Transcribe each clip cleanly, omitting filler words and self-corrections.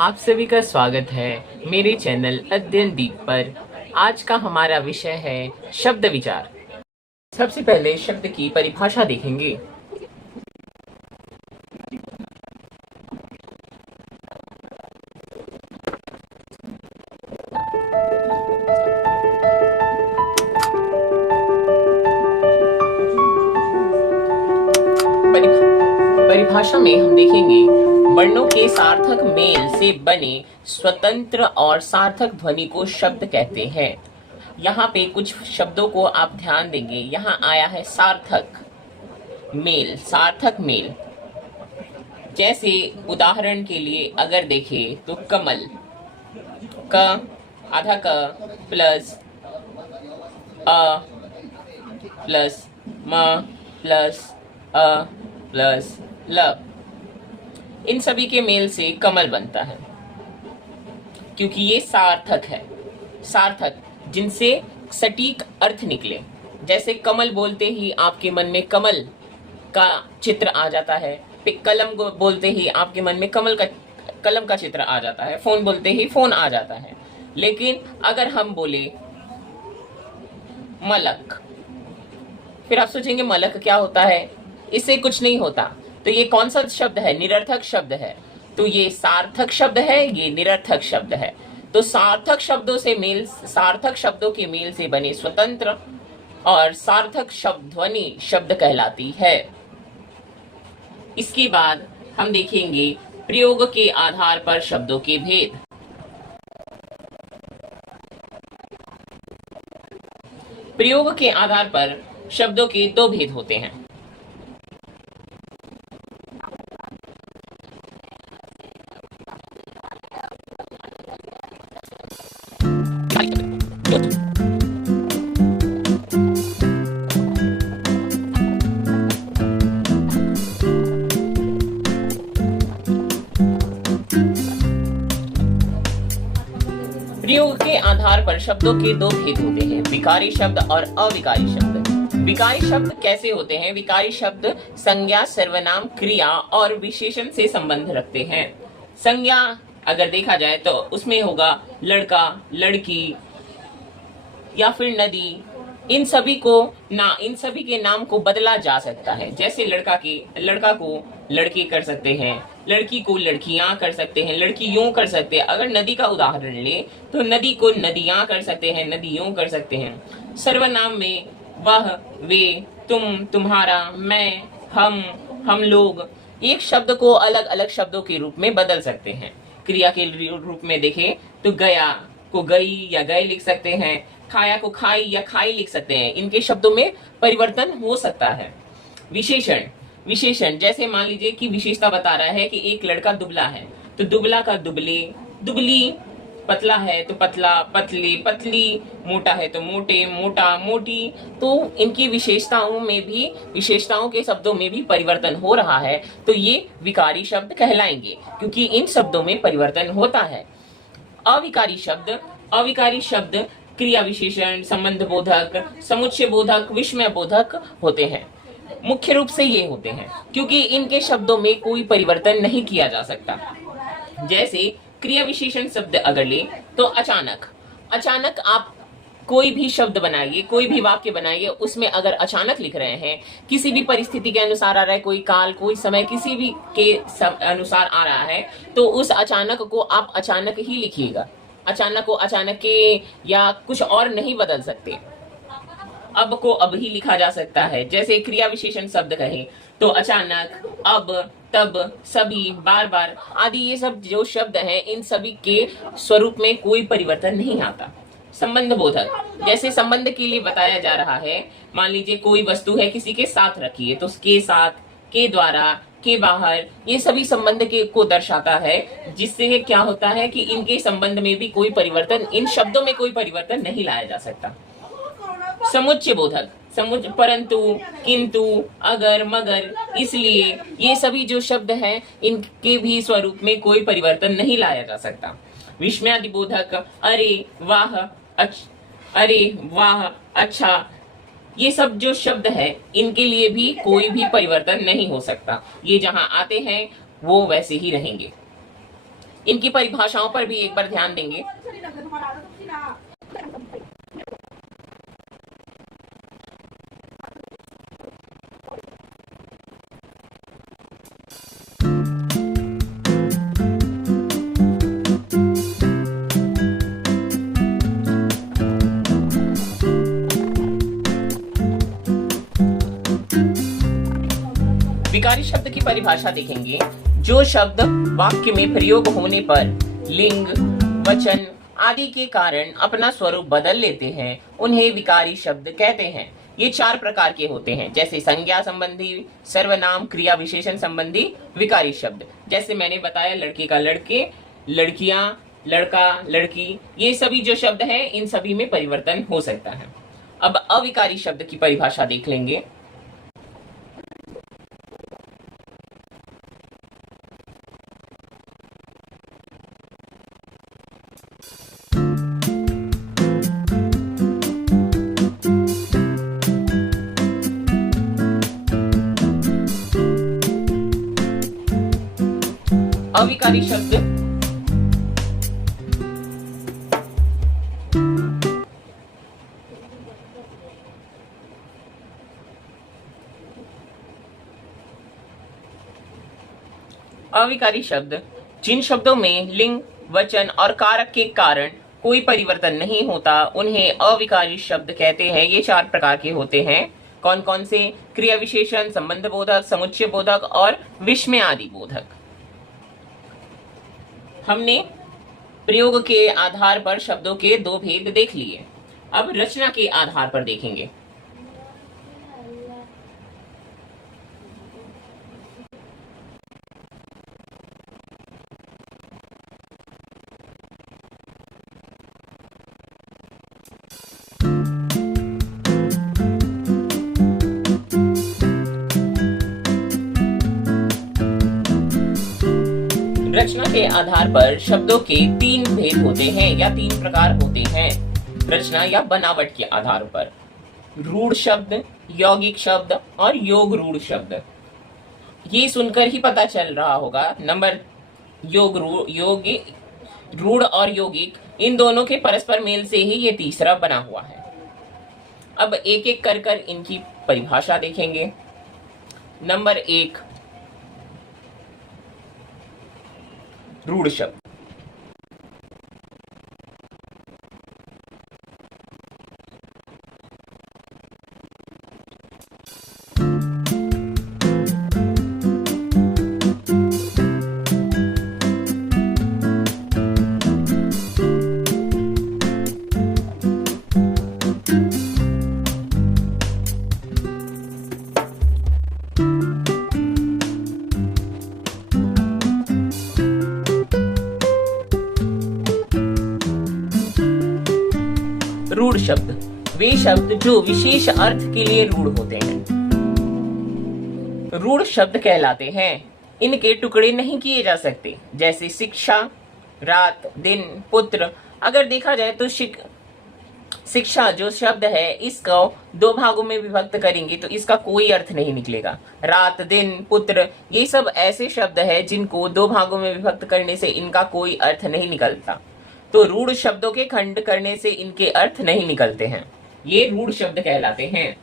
आप सभी का स्वागत है मेरे चैनल अध्ययन दीप पर। आज का हमारा विषय है शब्द विचार। सबसे पहले शब्द की परिभाषा देखेंगे। परिभाषा में हम देखेंगे वर्णों के सार्थक मेल से बने स्वतंत्र और सार्थक ध्वनि को शब्द कहते हैं। यहाँ पे कुछ शब्दों को आप ध्यान देंगे। यहाँ आया है सार्थक मेल, सार्थक मेल। जैसे उदाहरण के लिए अगर देखें तो कमल, क आधा क प्लस अ प्लस म प्लस अ प्लस ल, इन सभी के मेल से कमल बनता है क्योंकि ये सार्थक है। सार्थक जिनसे सटीक अर्थ निकले। जैसे कमल बोलते ही आपके मन में कमल का चित्र आ जाता है, कलम बोलते ही आपके मन में कलम का चित्र आ जाता है, फोन बोलते ही फोन आ जाता है। लेकिन अगर हम बोले मलक, फिर आप सोचेंगे मलक क्या होता है, इससे कुछ नहीं होता। तो ये कौन सा शब्द है? निरर्थक शब्द है। तो ये सार्थक शब्द है, ये निरर्थक शब्द है। तो सार्थक शब्दों से मेल, सार्थक शब्दों के मेल से बने स्वतंत्र और सार्थक शब्द ध्वनि शब्द कहलाती है। इसके बाद हम देखेंगे प्रयोग के आधार पर शब्दों के भेद। प्रयोग के आधार पर शब्दों के दो भेद होते हैं। प्रयोग के आधार पर शब्दों के दो भेद होते हैं, विकारी शब्द और अविकारी शब्द। विकारी शब्द कैसे होते हैं? विकारी शब्द संज्ञा, सर्वनाम, क्रिया और विशेषण से संबंध रखते हैं। संज्ञा अगर देखा जाए तो उसमें होगा लड़का, लड़की या फिर नदी। इन सभी के नाम को बदला जा सकता है। जैसे लड़का को लड़के कर सकते हैं, लड़की को लड़कियां कर सकते हैं, लड़कियों कर सकते हैं। अगर नदी का उदाहरण ले तो नदी को नदियां कर सकते हैं, नदियों कर सकते हैं। सर्वनाम में वह, वे, तुम, तुम्हारा, मैं, हम लोग एक शब्द को अलग अलग शब्दों के रूप में बदल सकते हैं। क्रिया के रूप में देखें तो गया को गई या गए लिख सकते हैं, खाया को खाई या खाई लिख सकते हैं। इनके शब्दों में परिवर्तन हो सकता है। विशेषण जैसे मान लीजिए कि विशेषता बता रहा है कि एक लड़का दुबला है तो दुबला का दुबले, दुबली। पतला है तो पतला, पतले, पतली। मोटा है तो मोटे, मोटा, मोटी। तो इनकी विशेषताओं के शब्दों में भी परिवर्तन हो रहा है, तो ये विकारी शब्द कहलाएंगे क्योंकि इन शब्दों में परिवर्तन होता है। अविकारी शब्द क्रिया विशेषण, संबंध बोधक, समुच्चय बोधक, विस्मय बोधक होते हैं। मुख्य रूप से ये होते हैं क्योंकि इनके शब्दों में कोई परिवर्तन नहीं किया जा सकता। जैसे क्रिया विशेषण शब्द अगर ले तो अचानक आप कोई भी शब्द बनाइए, कोई भी वाक्य बनाइए, उसमें अगर अचानक लिख रहे हैं, किसी भी परिस्थिति के अनुसार आ रहा है, कोई काल, कोई समय, किसी भी के अनुसार आ रहा है, तो उस अचानक को आप अचानक ही लिखिएगा। अचानक को अचानक के या कुछ और नहीं बदल सकते। अब को अब ही लिखा जा सकता है। जैसे क्रिया विशेषण शब्द कहें तो अचानक, अब, तब, सभी, बार बार आदि ये सब जो शब्द हैं, इन सभी के स्वरूप में कोई परिवर्तन नहीं आता। संबंध बोधक जैसे संबंध के लिए बताया जा रहा है, मान लीजिए कोई वस्तु है, किसी के साथ रखी है तो उसके साथ, के द्वारा, के बाहर, ये सभी संबंध को दर्शाता है, जिससे क्या होता है कि इनके संबंध में भी कोई परिवर्तन, इन शब्दों में कोई परिवर्तन नहीं लाया जा सकता। समुच्चय बोधक परंतु, किंतु, अगर, मगर, इसलिए, ये सभी जो शब्द हैं इनके भी स्वरूप में कोई परिवर्तन नहीं लाया जा सकता। विस्मयादि बोधक अरे वाह, अच्छा, ये सब जो शब्द है इनके लिए भी कोई भी परिवर्तन नहीं हो सकता। ये जहां आते हैं वो वैसे ही रहेंगे। इनकी परिभाषाओं पर भी एक बार ध्यान देंगे। विकारी शब्द की परिभाषा देखेंगे। जो शब्द वाक्य में प्रयोग होने पर लिंग, वचन आदि के कारण अपना स्वरूप बदल लेते हैं उन्हें विकारी शब्द कहते हैं। ये 4 प्रकार के होते हैं, जैसे संज्ञा संबंधी, सर्वनाम, क्रिया विशेषण संबंधी विकारी शब्द। जैसे मैंने बताया, लड़के का लड़के, लड़कियां, लड़का, लड़की, ये सभी जो शब्द हैं इन सभी में परिवर्तन हो सकता है। अब अविकारी शब्द की परिभाषा देख लेंगे। अविकारी शब्द अविकारी शब्द जिन शब्दों में लिंग, वचन और कारक के कारण कोई परिवर्तन नहीं होता उन्हें अविकारी शब्द कहते हैं। ये 4 प्रकार के होते हैं। कौन कौन से? क्रिया विशेषण, संबंध बोधक, समुच्चय बोधक और विस्मय आदि बोधक। हमने प्रयोग के आधार पर शब्दों के 2 भेद देख लिए। अब रचना के आधार पर देखेंगे। रचना के आधार पर शब्दों के 3 भेद होते हैं या 3 प्रकार होते हैं रचना या बनावट के आधार पर। रूढ़ शब्द, यौगिक शब्द और योग रूढ़ शब्द। ये सुनकर ही पता चल रहा होगा नंबर रूढ़ और यौगिक, इन दोनों के परस्पर मेल से ही ये तीसरा बना हुआ है। अब एक एक कर इनकी परिभाषा देखेंगे। नंबर 1, रूढ़ शब्द। रूढ़ शब्द वे शब्द जो विशेष अर्थ के लिए रूढ़ होते हैं, रूढ़ शब्द कहलाते हैं। इनके टुकड़े नहीं किए जा सकते, जैसे शिक्षा, रात, दिन, पुत्र। अगर देखा जाए तो शिक्षा जो शब्द है इसको 2 भागों में विभक्त करेंगे तो इसका कोई अर्थ नहीं निकलेगा। रात, दिन, पुत्र, ये सब ऐसे शब्द है जिनको 2 भागों में विभक्त करने से इनका कोई अर्थ नहीं निकलता। तो रूढ़ शब्दों के खंड करने से इनके अर्थ नहीं निकलते हैं, ये रूढ़ शब्द कहलाते हैं।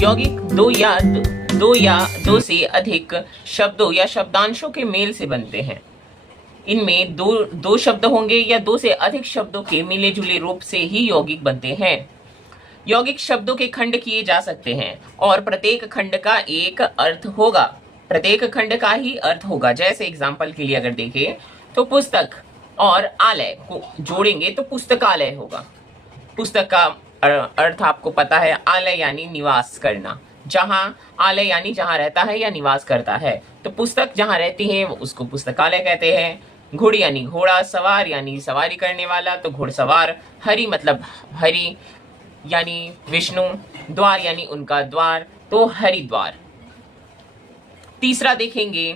यौगिक 2 या 2 से अधिक शब्दों या शब्दांशों के मेल से बनते हैं। इनमें दो शब्द होंगे या 2 से अधिक शब्दों के मिले जुले रूप से ही यौगिक बनते हैं। यौगिक शब्दों के खंड किए जा सकते हैं और प्रत्येक खंड का एक अर्थ होगा, प्रत्येक खंड का ही अर्थ होगा। जैसे एग्जाम्पल के लिए अगर देखें तो पुस्तक और आलय को जोड़ेंगे तो पुस्तकालय होगा। पुस्तक का अर्थ आपको पता है, आलय यानी निवास करना, जहां आलय यानी जहां रहता है या निवास करता है। तो पुस्तक जहां रहती है उसको पुस्तकालय कहते हैं। घोड़ी यानी घोड़ा, सवार यानी सवारी करने वाला तो घुड़सवार, हरि मतलब हरि यानी विष्णु, द्वार यानी उनका द्वार तो हरिद्वार। तीसरा देखेंगे,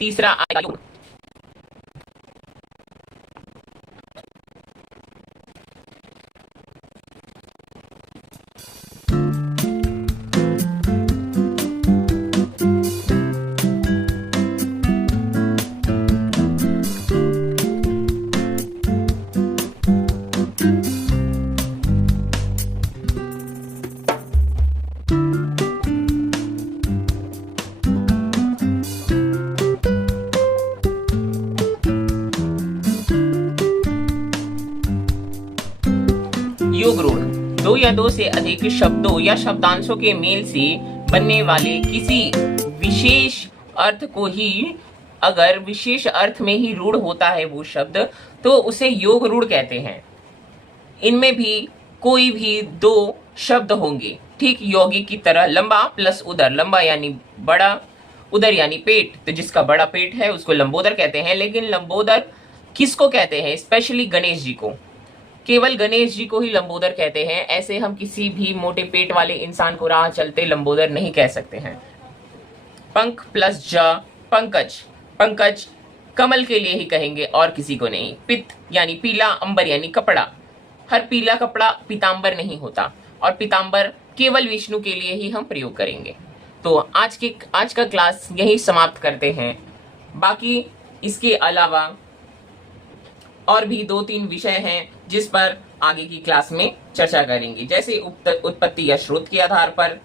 तीसरा आएगा योग रूढ़। दो या दो से अधिक शब्दों या शब्दांशों के मेल से बनने वाले किसी विशेष अर्थ को ही, अगर विशेष अर्थ में ही रूढ़ होता है वो शब्द, तो उसे योग रूढ़ कहते हैं। इनमें भी कोई भी दो शब्द होंगे, ठीक योगी की तरह। लंबा प्लस उदर, लंबा यानी बड़ा, उदर यानी पेट, तो जिसका बड़ा पेट है उसको लंबोदर कहते हैं। लेकिन लंबोदर किसको कहते हैं? स्पेशली गणेश जी को, केवल गणेश जी को ही लंबोदर कहते हैं। ऐसे हम किसी भी मोटे पेट वाले इंसान को राह चलते लंबोदर नहीं कह सकते हैं। पंख प्लस ज, पंकज, पंकज कमल के लिए ही कहेंगे और किसी को नहीं। पित्त यानी पीला, अंबर यानी कपड़ा, हर पीला कपड़ा पीतांबर नहीं होता, और पीतांबर केवल विष्णु के लिए ही हम प्रयोग करेंगे। तो आज का क्लास यही समाप्त करते हैं। बाकी इसके अलावा और भी 2-3 विषय हैं जिस पर आगे की क्लास में चर्चा करेंगे, जैसे उत्पत्ति या स्रोत के आधार पर,